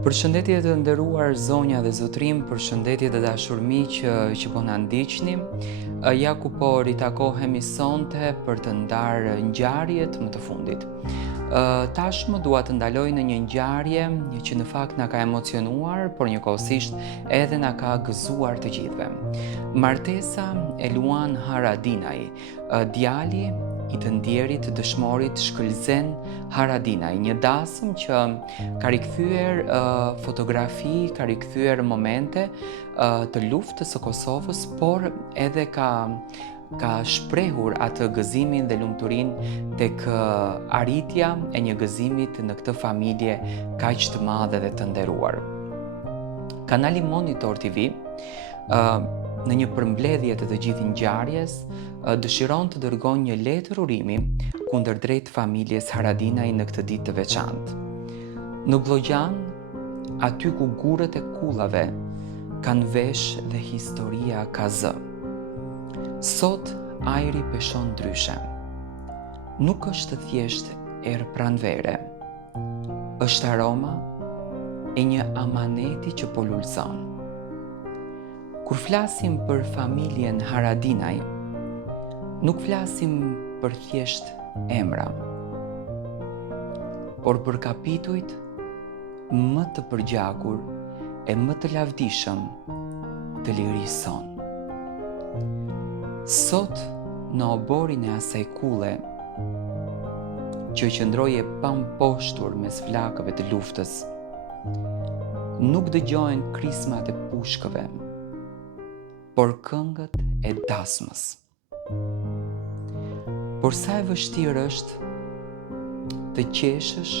Përshëndetje të nderuar zonja dhe zotrim, përshëndetje të dashur miq që po na ndiqni. Ja ku po ritakohemi sonte për të ndarë ngjarjet më të fundit. Tashmë dua të ndaloj në një ngjarje që në fakt na ka emocionuar, por njëkohësisht edhe na ka gëzuar të gjithëve. Martesa e Luan Haradinaj, djali i të ndjerit dëshmorit Shkëlzen Haradinaj, një dasëm që ka rikthyer fotografi, ka rikthyer momente të luftës së Kosovës, por edhe ka shprehur atë gëzimin dhe lumturinë tek arritja e një gëzimit në këtë familje kaq të madhe dhe të nderuar. Kanali Monitor TV në një përmbledhje të gjithë ngjarjes dëshiron të dërgon një letër urimi kundërdrejt familjes Haradinaj në këtë ditë të veçantë. Në Vllogjan, aty ku gurët e kullave kanë vesh dhe historia ka zë. Sot ajri peshon ndryshe. Nuk është thjesht erë pranvere, është aroma e një amaneti që po lulëzon. Kur flasim për familjen Haradinaj, nuk flasim për thjesht emra, por për kapitujt më të përgjakur e më të lavdishëm të lirisë son. Sot në oborin e asaj kulle që qëndroje pamposhtur mes flakëve të luftës, nuk dëgjohen krismat e pushkëve, por këngët e dasmës. Por sa e vështirë është të qeshësh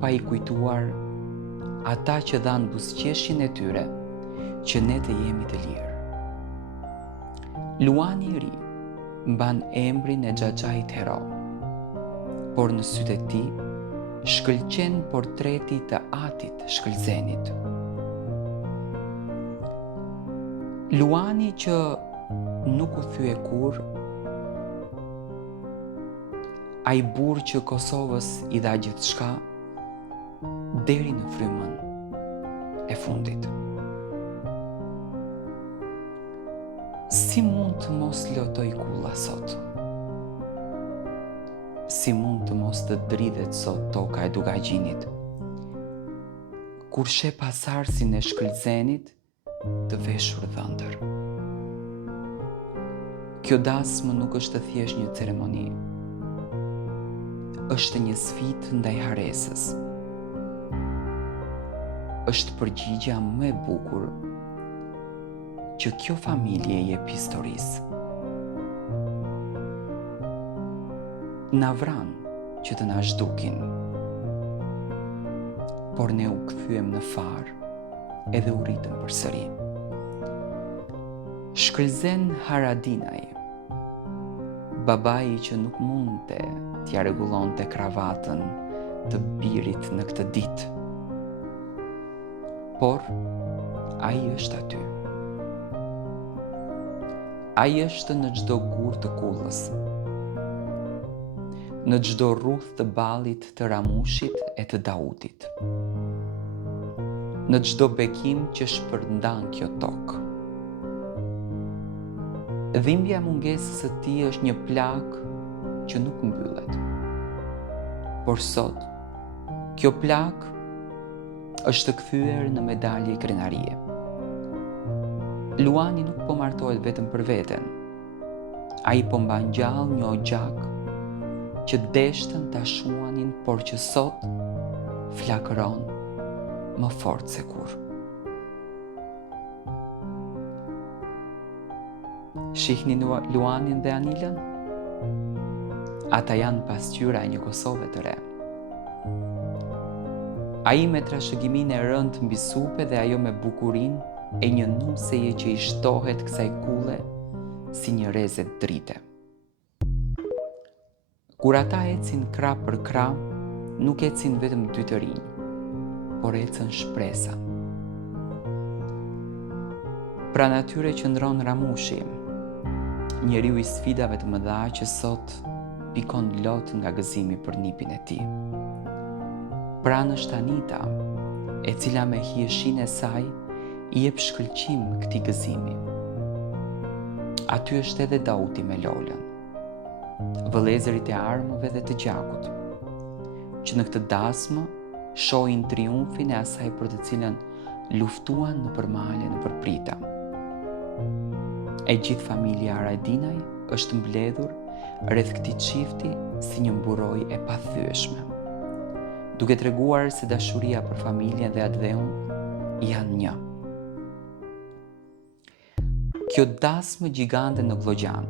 pa i kujtuar ata që dhanë buzëqeshjen e tyre që ne të jemi të lirë. Luani i ri mban emrin e Xhaxhait Hero, por në sytë e tij shkëlqen portreti të atit Shkëlzenit. Luani që nuk u thye kurrë, ai burr që Kosovës i dha gjithçka deri në frymën e fundit. Si mund të mos lotoj kulla sot? Si mund të mos të dridhet sot toka e Dugagjinit? Kur sheh pasardhësin e Shkëlzenit të veshur dhëndër. Kjo dasmë nuk është thjesht një ceremoni, është një sfidë ndaj haresës. Është përgjigja më e bukur që kjo familje i jep historisë. Na vran që të na zhdukin, por ne u kthyem në far edhe u rritëm përsëri. Shkëlzen Haradinaj, babai që nuk mundte t'ja rregullonte kravatën të birit në këtë ditë, por ai është aty. Ai është në çdo gur të kullës, në çdo rruth të ballit të Ramushit e të Daudit, në çdo bekim që shpërndan kjo tokë. Dhimbja mungesës së tij është një plagë që nuk mbyllet. Por sot, kjo plagë është kthyer në medalje krenarie. Luani nuk po martohet vetëm për veten. Ai po mban gjallë një ogjak që deshtën ta shuanin, por që sot flakëron më fort se kurrë. Shihni Luanin dhe Anilën? Ata janë pasqyra e një Kosove të re. Ai me trashëgiminë e rëndë mbi supe dhe ajo me bukurinë e një nuseje që i shtohet kësaj kulle si një reze drite. Kur ata ecin krah për krah, nuk ecin vetëm dy të rinj, por ecën shpresa. Pranë atyre qëndron Ramushi, njeriu i sfidave të mëdha që sot pikon lot nga gëzimi për nipin e tij. Pranë është Anita, e cila me hijeshin e saj i jep shkëlqim këtij gëzimi. Aty është edhe Dauti me Lolën, vëllezërit e armëve dhe të gjakut, që në këtë dasmë shohin triumfin e asaj për të cilën luftuan në përmale në përprita. E gjithë familja Haradinaj është mbledhur rreth këtij çifti si një mburoj e pathyeshme, duke treguar se dashuria për familjen dhe atë dheun janë një. Kjo dasmë gjigante në Vllogjan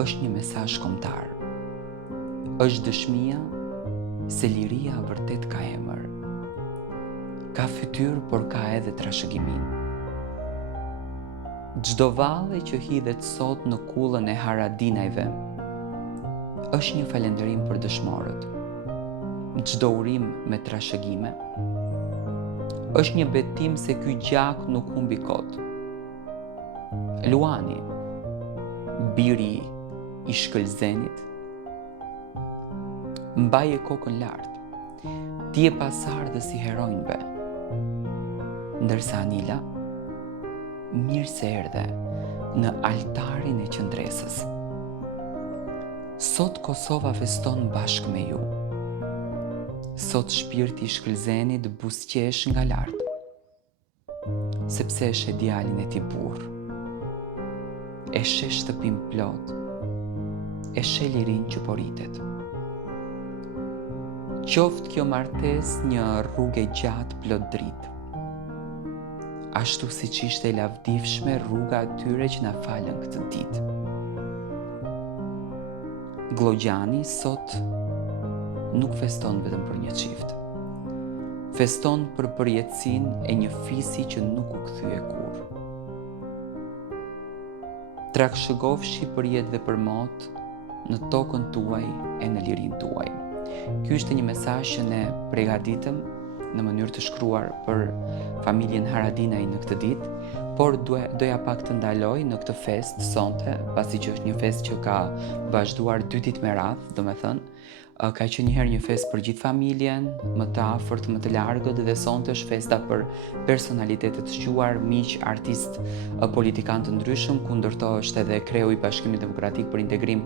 është një mesazh kombëtar. Është dëshmia se liria vërtet ka emër. Ka fytyrë, por ka edhe trashëgimin. Çdo valle që hidhet sot në kullën e Haradinajve është një falënderim për dëshmorët. Çdo urim me trashëgime është një betim se ky gjak nuk humbi kot. Luani, biri i Shkëlzenit, mbaje kokën lart. Ti je pasardhës i heronjve, ndërsa Anila mirë se erdhe në altarin e qendresës. Sot Kosova feston bashkë me ju. Sot shpirti i Shkëlzenit buzëqesh nga lart, sepse e sheh djalin e tij burr. E sheh shtëpin plot, e sheh lirin që poritet. Qoftë kjo martesë një rrugë gjatë plot dritë, ashtu siç ishte e lavdishme rruga atyre që na falën këtë ditë. Vllojani sot nuk feston vetëm për një çift. Feston për përjetësinë e një fisi që nuk u kthye kurrë. Trakshëgofshi për jetë dhe për mot në tokën tuaj e në lirin tuaj. Ky është një mesazh që ne përgatitëm në mënyrë të shkruar për familjen Haradinaj në këtë ditë, por doja pak të ndaloj në këtë fest sonte, pasi që është një fest që ka vazhduar 2 ditë me radhë, domethënë ka qenë njëherë një fest për gjithë familjen, më të afërt, më të largët, dhe sonte është festa për personalitetet të squar, miq, artistë, politikanë të ndryshëm, ku ndërto është edhe kreu i Bashkimit Demokratik për Integrim,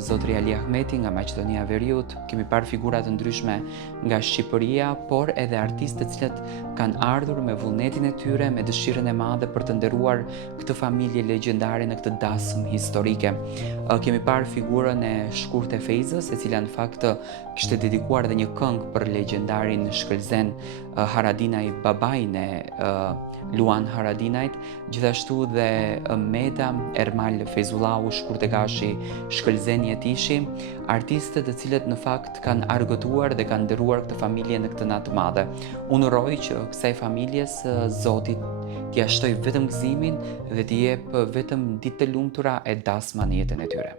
zotri Ali Ahmeti nga Maqedonia e Veriut. Kemi parë figura të ndryshme nga Shqipëria, por edhe artistë të cilët kanë ardhur me vullnetin e tyre, me dëshirën e madhe për të nderuar këtë familje legjendare në këtë dasmë historike. Kemi parë figurën e Shkurte Fejzës, e cila në fakt kishte dedikuar dhe një këngë për legjendarin Shkëlzen Haradinaj, babain e Luan Haradinajt, gjithashtu dhe Meda Ermal Fejzullahu, Shkurtegashi, Shkëlzeni e Tishi, artistë të cilët në fakt kanë argëtuar dhe kanë nderuar këtë familje në këtë natë të madhe. Unë uroj që kësaj familjes Zoti t'ia shtoj vetëm gëzimin dhe t'i jep vetëm ditë të lumtura e dasma në jetën e tyre.